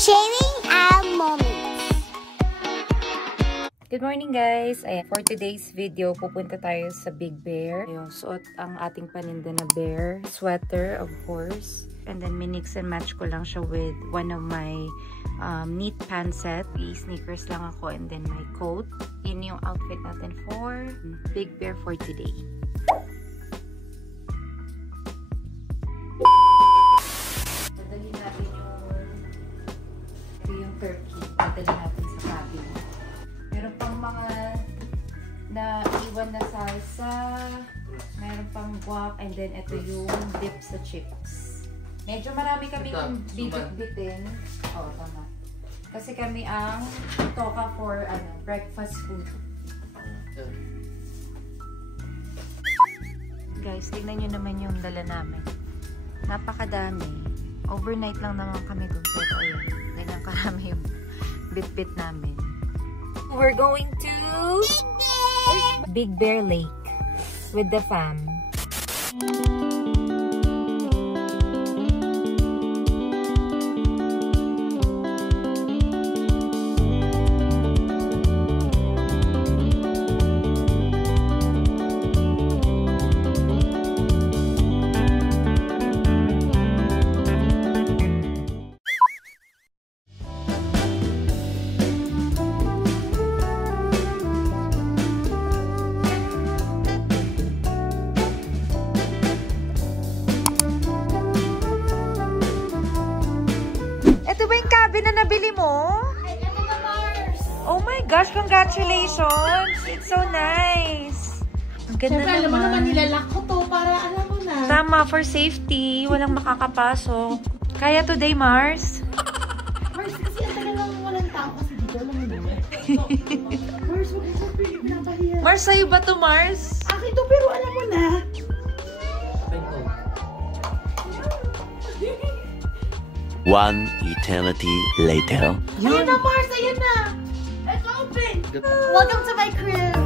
Sharing our moments. Good morning guys! Ayan, for today's video, pupunta tayo sa Big Bear. Ayun, suot ang ating paninda na bear sweater, of course. And then, minix and match ko lang siya with one of my knit pants set. Sneakers lang ako and then my coat. Yun yung outfit natin for Big Bear for today. Dadalhin natin yung turkey. Dadalhin natin sa cabin. Meron pang mga naiwan na salsa. Meron pang guac. And then, ito yung dip sa chips. Medyo marami kami bibit-bitin. Oo, tama. Kasi kami ang toka for breakfast food. Guys, tignan nyo naman yung dala namin. Napakadami. Overnight lang naman kami doon. Pero ayun, ganyan karami yung bit-bit namin. We're going to Big Bear Lake with the fam. Na nabili mo? Oh my gosh, congratulations! It's so nice! Ang ganda naman. Alam mo naman, nilalak ko to para alam mo na. Tama, for safety. Walang makakapasok. Kaya today, Mars? Mars, kasi ang tagal lang walang tao kasi dito. Alam mo naman. Mars, huwag mo pinapahiya. Mars, sa'yo ba to, Mars? Akin to, pero alam mo na. One eternity later. Ayun na, Mars! Ayun na! It's open! Welcome to my crib!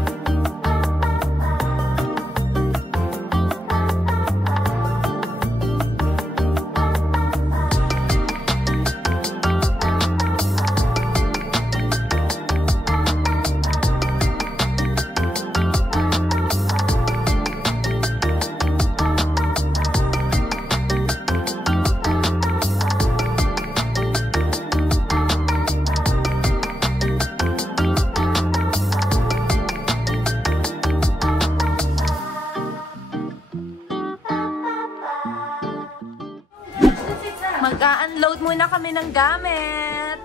Mag-a-unload muna kami ng gamit.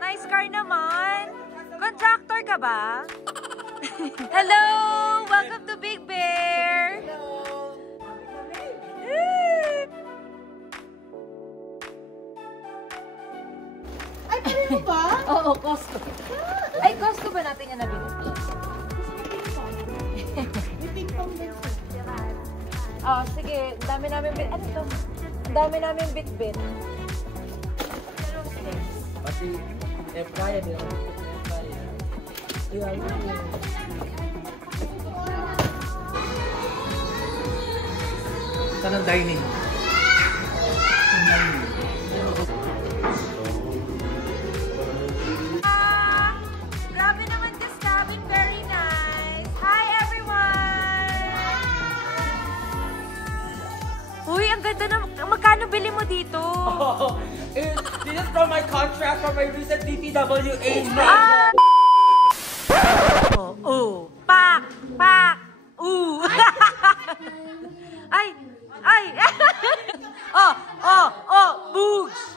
Nice car naman. Contractor ka ba? Hello! Welcome to Big Bear! Ay, pareho ba? Oo, Costco. Ay, Costco ba natin yung nabili? May ping-pong din. Oh, sige. Dami namin bit. Ano to? Dami namin bit-bit. Pati air-fryer din. Air-fryer. Saan ang dining? Grabe naman this cabin. Very nice. Hi, everyone! Uy, ang ganda na. Magkano bili mo dito? Oh, this is from my contract from my recent DPWH project. Pak! Pak! Ay! Ay! Boogs!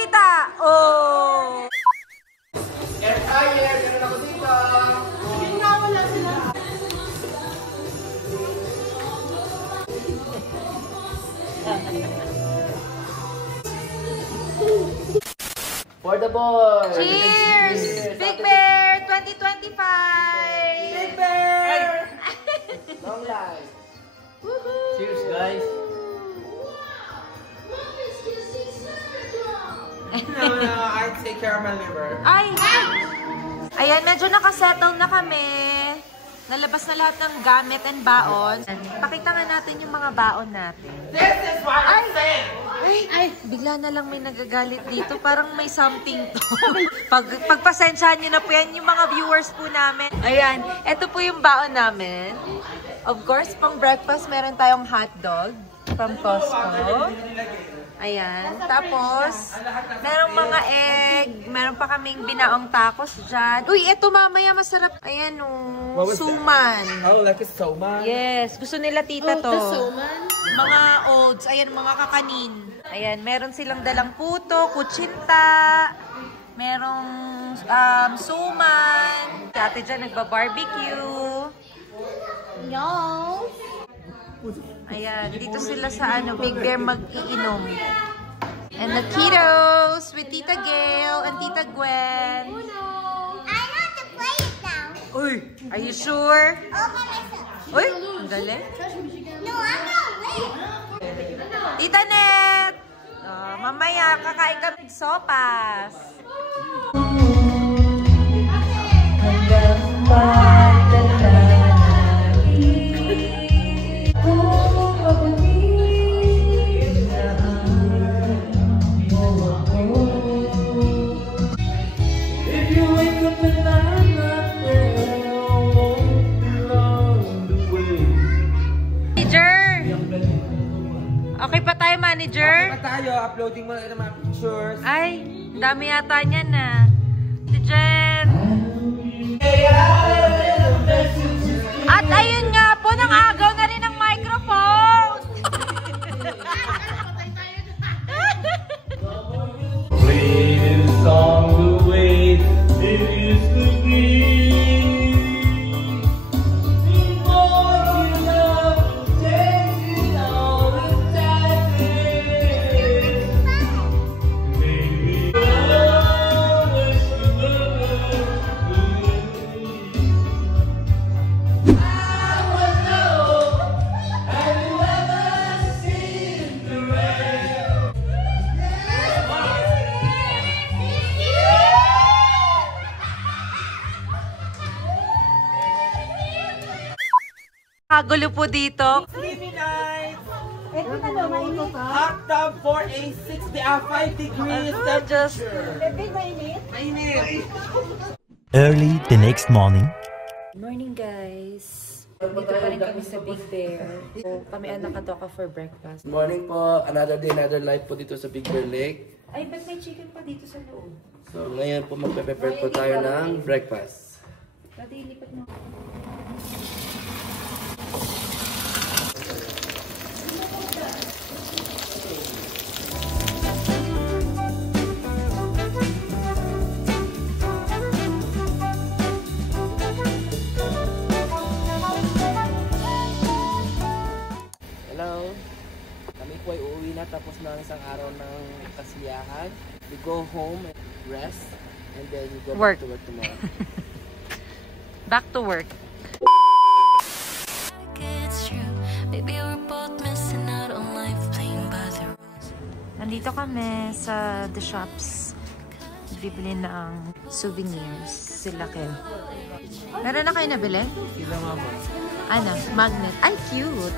Kita! Air-fryer, gano'n ako dito. Yung nga wala sila. For the boys! Cheers! Big Bear 2025! Big Bear! Long life! Cheers, guys! No, I take care of my liver. Ay! Ayan, medyo nakasettle na kami. Nalabas na lahat ng gamit and baon. Pakita nga natin yung mga baon natin. This is what I'm saying! Ay! Bigla na lang may nagagalit dito. Parang may something to. Pagpasensyahan nyo na po yan yung mga viewers po namin. Ayan. Ito po yung baon namin. Of course, pang breakfast, meron tayong hotdog from Costco. Ayan. Tapos, merong mga egg. Meron pa kaming binaong tacos dyan. Uy, ito mamaya masarap. Ayan o. Suman. Oh, like a soma? Yes. Gusto nila tita to. Suman? Mga oats. Ayan, mga kakanin. Ayan, meron silang dalang puto, kutsinta. Merong suman. Si ate dyan nagba-barbecue. Yo! Ayan, dito sila sa Big Bear mag-iinom. And the kiddos with Tita Gail and Tita Gwen. I know to play it now. Uy, are you sure? All by myself. Uy, ang galing. No, I'm not wait. Tita Net! Mamaya, kakain kami sopas. Okay pa tayo, manager? Okay pa tayo. Uploading mo na yung mga pictures. Ay, dami yata niyan na. Si Jen. At ayun nga po, nang agaw na rin ang microphone. Play this song the way it used to be. Kagulo po dito. Sleepy night! Hot tub for a 5 degrees Just Mainit! Early the next morning. morning, guys. Dito pa rin kami sa Big Bear. So, kami ang nakatoka for breakfast. Morning po, another day, another life po dito sa Big Bear Lake. Ay, ba't may chicken pa dito sa loob? So ngayon po magpe-prepare po tayo ng breakfast. Dati ilipat mo. Hello, kami po ay uuwi na tapos na ang isang araw ng kasiyahan. We go home and rest and then we go Work. back to work tomorrow. Back to work. It's true. Maybe we're both missing out on life, playing by the rules. Nandito kami sa The Shops. Bibili ng souvenirs. Sila Kel. Meron na kayo nabili? Sila mama. Ano? Magnet. Ay, cute.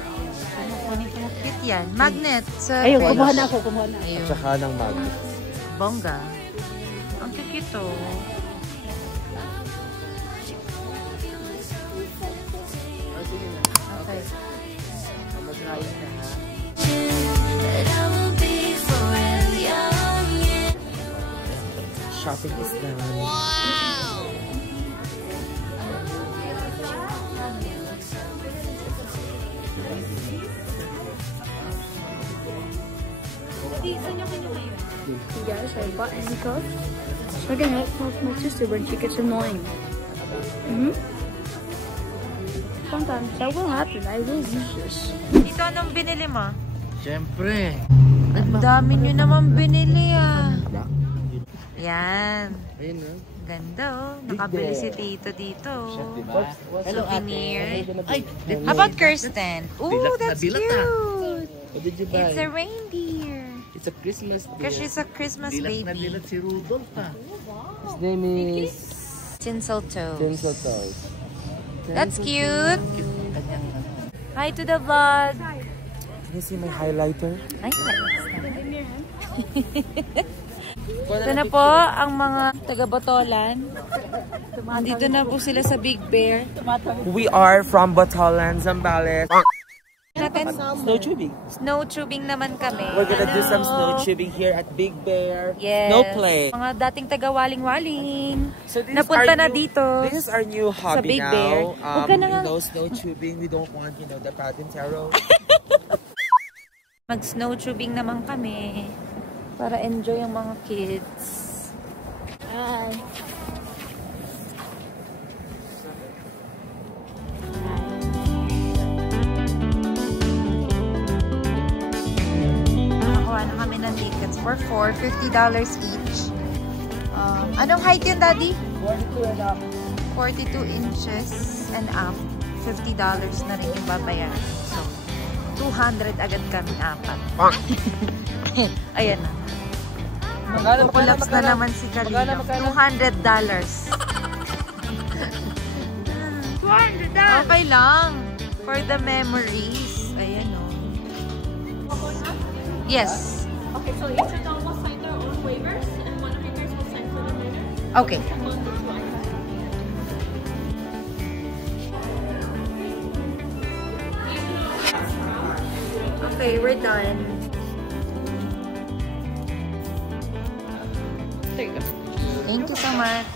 Kunin ko. Cute yan. Magnet. Sa Ayun, fridge. kumuha na ako, kumuha na. Ayun. Tsaka ng magnet. Bongga. Ang cute to. Oh, sige na. Okay. Mag-ride na ha. But I will be forever young, yeah. Shopping is done. Guys, I bought any cups. So I can help my sister when she gets annoying. Sometimes that will happen. I will use this. Dito, anong binili mo? Siyempre. Ang dami nyo naman binili ah. Yan. Ayun na. Ganda oh. Nakabili si Tito dito. Hello Souvenir. Ay, How about Kirsten? Ooh, that's cute. what did you buy? It's a reindeer. It's a Christmas Because she's a Christmas baby. si Rudolph ha. His name is Tinsel Toes. Tinsel Toes. That's cute. Hi to the vlog. Can you see my highlighter? Ay, Ito na po ang mga taga-Botolan. Andito na po sila sa Big Bear. We are from Botolan, Zambales. Natin, Snow tubing. snow tubing naman kami. We're gonna do some snow tubing here at Big Bear. Yes. Snow play. Mga dating taga-waling-waling. So this Napunta is our na new- dito. This is our new hobby Big now. Bear. Huwag ka na nga- Snow tubing. We don't want, the patintero. Mag-snow tubing naman kami. Para enjoy ang mga kids. Hi. Nakakuha na kami ng tickets for $4, $50 each. Anong height yun, Daddy? 42 inches and up. $50 na rin yung babayaran. So, 200 agad kami, apat. Ayan na. Magkulaps na naman si Kalina. $200. Okay lang. For the memories. Ayan o. Yes. Okay, so each of them will sign their own waivers, and one of you guys will sign for the waiver. Okay. Okay, we're done. There you go. Thank you so much.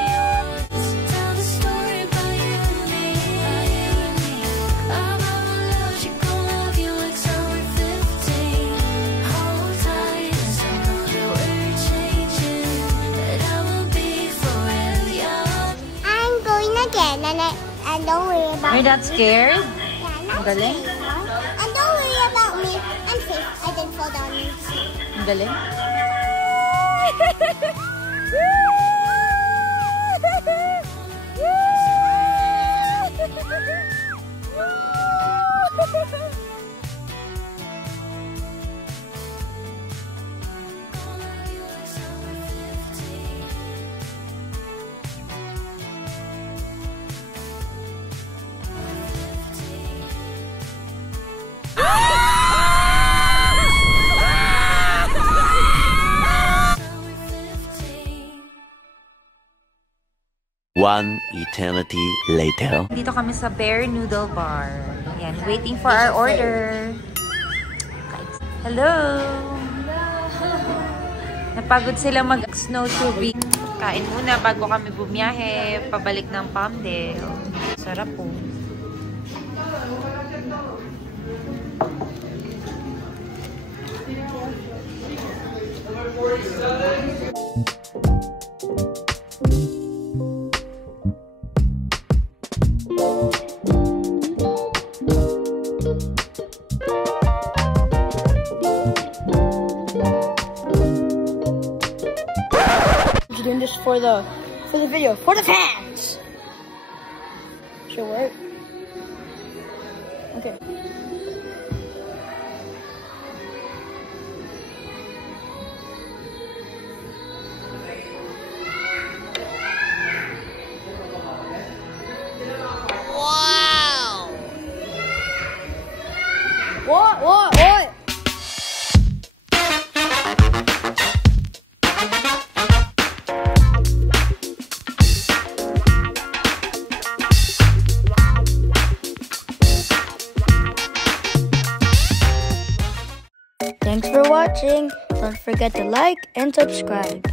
Tell the story about you and me. I'm allergic, gonna love you like summer 15. Hold tight, 'cause I know that we're changing, but I will be forever young. I'm going again, and don't worry about You're not scared? Yeah, Ang galing. And don't worry about me. I'm safe. I didn't fall down. Ang galing. One eternity later. Dito kami sa Bear Noodle Bar. Yan, waiting for our order. Hello! Napagod sila mag-snow tubing. Kain muna bago kami bumiyahe, pabalik ng Palmdale. Sarap po. You're doing this for the video, for the fans. Should work. Okay. Wow! What? Thanks for watching. Don't forget to like and subscribe.